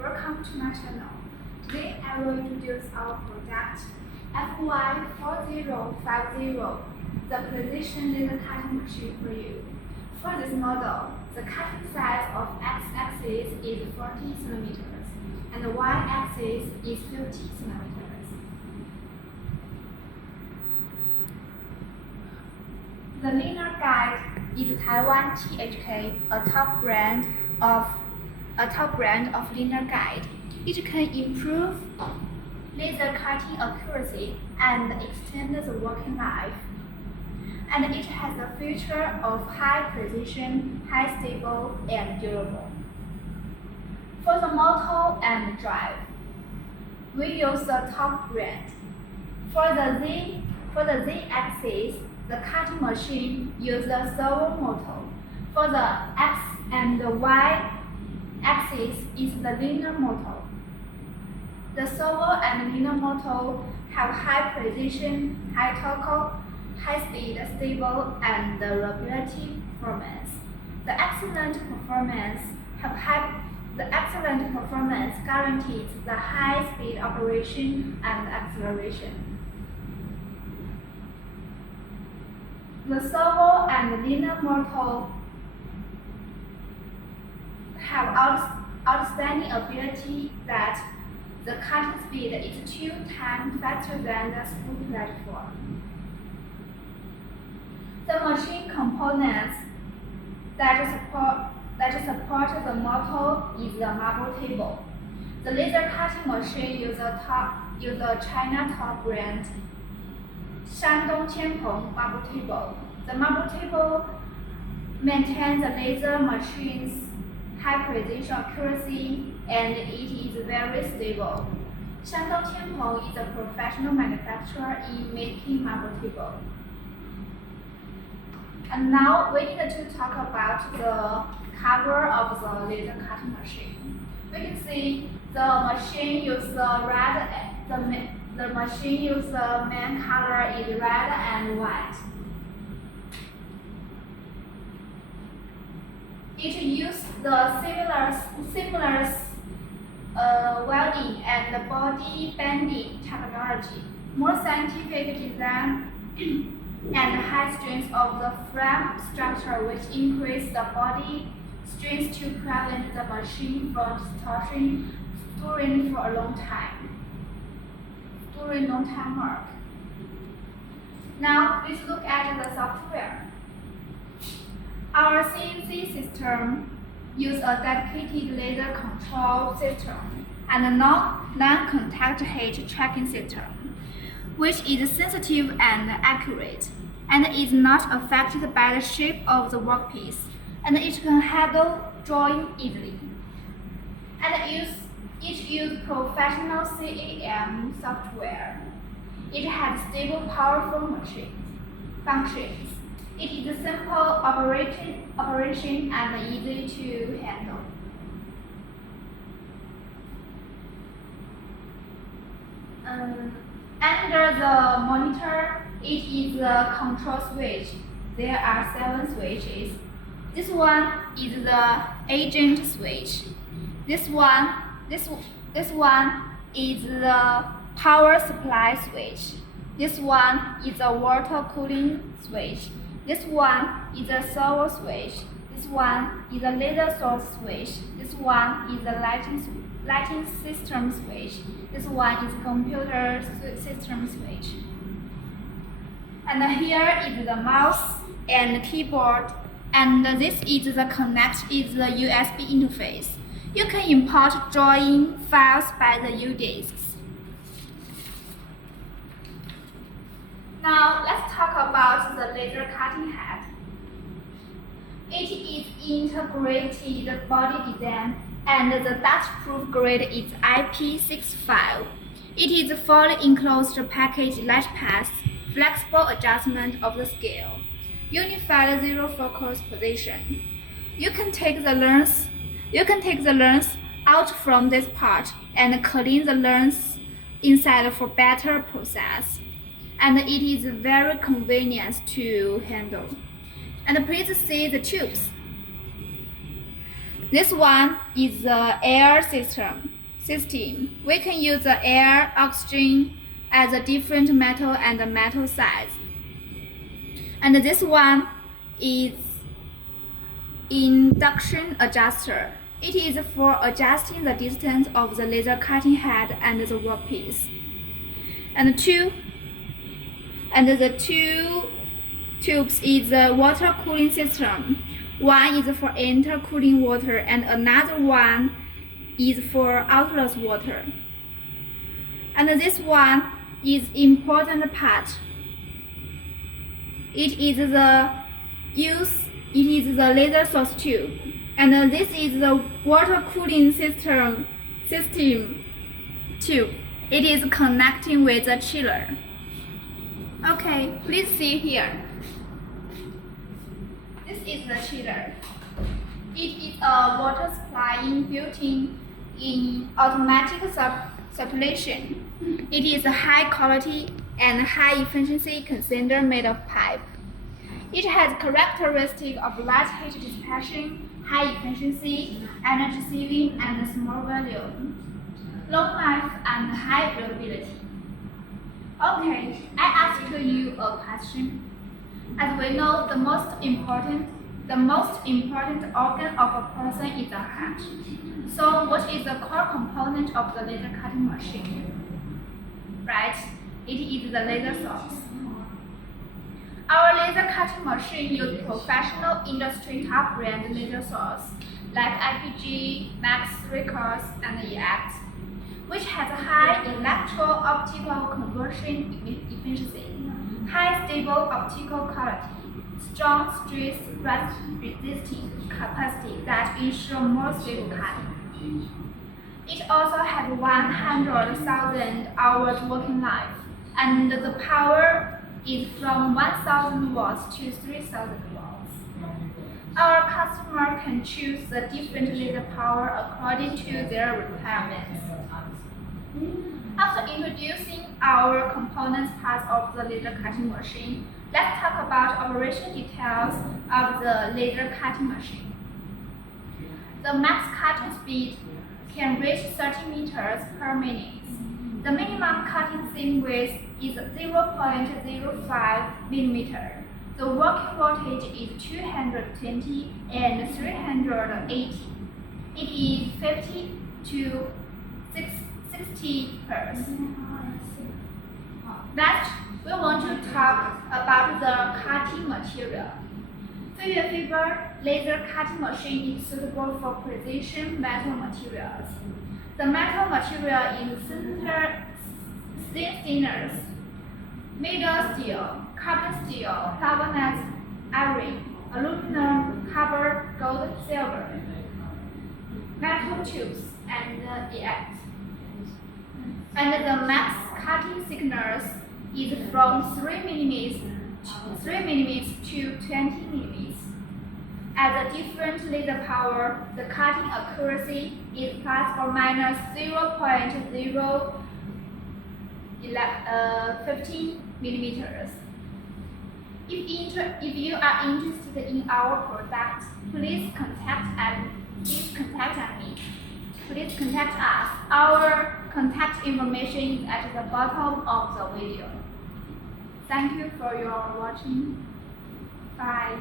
welcome to my channel. Today I will introduce our product Feiyue, the precision laser cutting machine for you. For this model, the cutting size of x-axis is 40 cm and the y-axis is 50 cm. The linear guide is Taiwan THK, a top brand of linear guide. It can improve laser cutting accuracy and extend the working life. And it has a feature of high precision, high stable, and durable. For the motor and drive, we use the top brand. For the Z-axis, the cutting machine uses a servo motor. For the X and the Y axis is the linear motor. The servo and linear motor have high precision, high torque, high speed, stable, and reliability performance. The excellent performance guarantees the high speed operation and acceleration. The servo and linear motor have outstanding ability that the cutting speed is 2 times faster than the spool platform. The machine components that support the motor is the marble table. The laser cutting machine uses a China top brand Shandong marble table. The marble table maintains the laser machine's high precision accuracy and it is very stable. Shandong is a professional manufacturer in making marble table. And now we need to talk about the cover of the laser cutting machine. We can see the machine uses the main color is red and white. It uses the similar welding and body bending technology, more scientific design, and high strength of the frame structure, which increase the body strength to prevent the machine from distorting during long time work. Now let's look at the software. Our CNC system uses a dedicated laser control system and a non-contact heat tracking system, which is sensitive and accurate, and is not affected by the shape of the workpiece, and it can handle drawing easily. And it uses professional CAM software. It has stable, powerful functions. It is a simple operation and easy to handle. Under the monitor, it is a control switch. There are 7 switches. This one is the agent switch. This one is the power supply switch. This one is a water cooling switch. This one is a servo switch. This one is a laser source switch. This one is a lighting system switch. This one is a computer system switch. And here is the mouse and keyboard. And this is the USB interface. You can import drawing files by the U-disks. Now let's talk about the laser cutting head. It is integrated body design and the dust-proof grade is IP65. It is a fully enclosed package latch path, flexible adjustment of the scale, unified zero focus position. You can take the lens out from this part and clean the lens inside for better process. And it is very convenient to handle. And please see the tubes. This one is the air system. We can use the air, oxygen as a different metal and metal size. And this one is induction adjuster. It is for adjusting the distance of the laser cutting head and the workpiece. And the two tubes is the water cooling system. One is for intercooling water and another one is for outless water. And this one is important part. It is the laser source tube, and this is the water cooling system tube. It is connecting with the chiller. Okay, please see here. This is the chiller. It is a water supply built-in automatic circulation. It is a high quality and high efficiency condenser made of pipe. It has characteristics of large heat dissipation, high efficiency, energy saving, and small volume, long life, and high reliability. Okay, I ask you a question. As we know, the most important organ of a person is the heart. So, what is the core component of the laser cutting machine? Right, it is the laser source. Our laser cutting machine uses professional industry top brand laser source like IPG, Max Records, and EX, which has high electro-optical conversion efficiency, high stable optical quality, strong stress resisting capacity that ensure more stable cutting. It also has 100,000 hours working life, and the power is from 1,000 watts to 3,000 watts. Our customer can choose the different laser power according to their requirements. After introducing our components parts of the laser cutting machine, let's talk about operation details of the laser cutting machine. The max cutting speed can reach 30 meters per minute. The minimum cutting seam width is 0.05 millimeter. The working voltage is 220 and 380. It is 50 to 60 hertz. Next, we want to talk about the cutting material. Feiyue fiber laser cutting machine is suitable for precision metal materials. The metal material is stainless, middle steel, carbon steel, carbonate, iron, aluminum, copper, gold, silver, metal tubes, and EX. And the max cutting thickness is from 3 mm to 20 mm. At a different laser power, the cutting accuracy is plus or minus 0.015 millimeters. If you are interested in our product, please contact us. Our contact information is at the bottom of the video. Thank you for your watching. Bye.